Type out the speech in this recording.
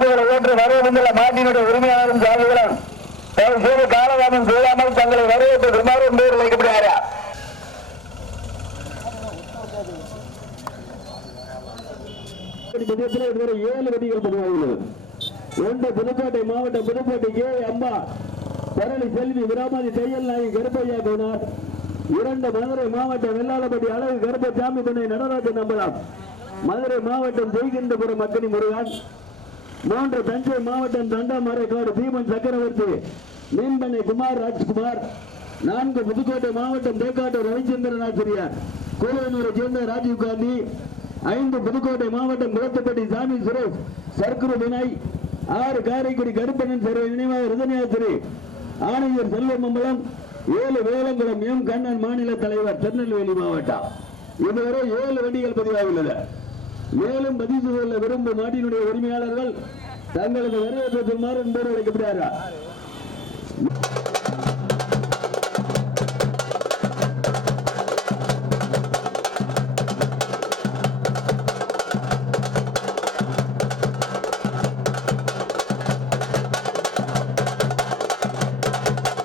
பரிசுகளை ஏற்று வரவேண்டுள்ள மாட்டினுடைய உரிமையாளரும் சாதிகளும் தயவு காலதாமம் செய்யாமல் தங்களை வரவேற்று விமானம் பேர் வைக்கப்படுகிறாரா? ஏழு பதிவாகியுள்ளது. ஒன்று புதுக்கோட்டை மாவட்டம் புதுக்கோட்டை கே. அம்மா பரளி செல்வி விராமதி தையல் நாயகி கருப்பையா கோனார். இரண்டு மதுரை மாவட்டம் வெள்ளாளப்பட்டி அழகு கருப்பசாமி துணை நடராஜன் நம்பலாம். மதுரை மாவட்டம் ஜெய்கின்றபுரம் மக்கனி முருகன். மூன்று தஞ்சை மாவட்டம் தண்டாமரைக்காடு பீமன் சக்கரவர்த்தி மீன்பண்ணை குமார் ராஜ்குமார் நான்கு புதுக்கோட்டை மாவட்டம் தேக்காட்டு ரவிச்சந்திரன் ஆசிரியர் கோவையனூரை சேர்ந்த ராஜீவ் காந்தி ஐந்து புதுக்கோட்டை மாவட்டம் குளத்துப்பட்டி சாமி சுரேஷ் சர்க்குரு வினாய் ஆறு காரைக்குடி கருப்பண்ணன் சிறை நினைவாக ரிதனியாசிரி ஆணையர் செல்வமம்பலம் ஏழு வேலங்குளம் எம் கண்ணன் மாநில தலைவர் திருநெல்வேலி மாவட்டம். இதுவரை ஏழு வண்டிகள் பதிவாகியுள்ளது. மேலும் பதிவு கொள்ள விரும்பும் நாட்டினுடைய உரிமையாளர்கள் தங்களது வரவேற்பு பெறுமாறு என்போடு அழைக்கப்படுகிறார்கள்?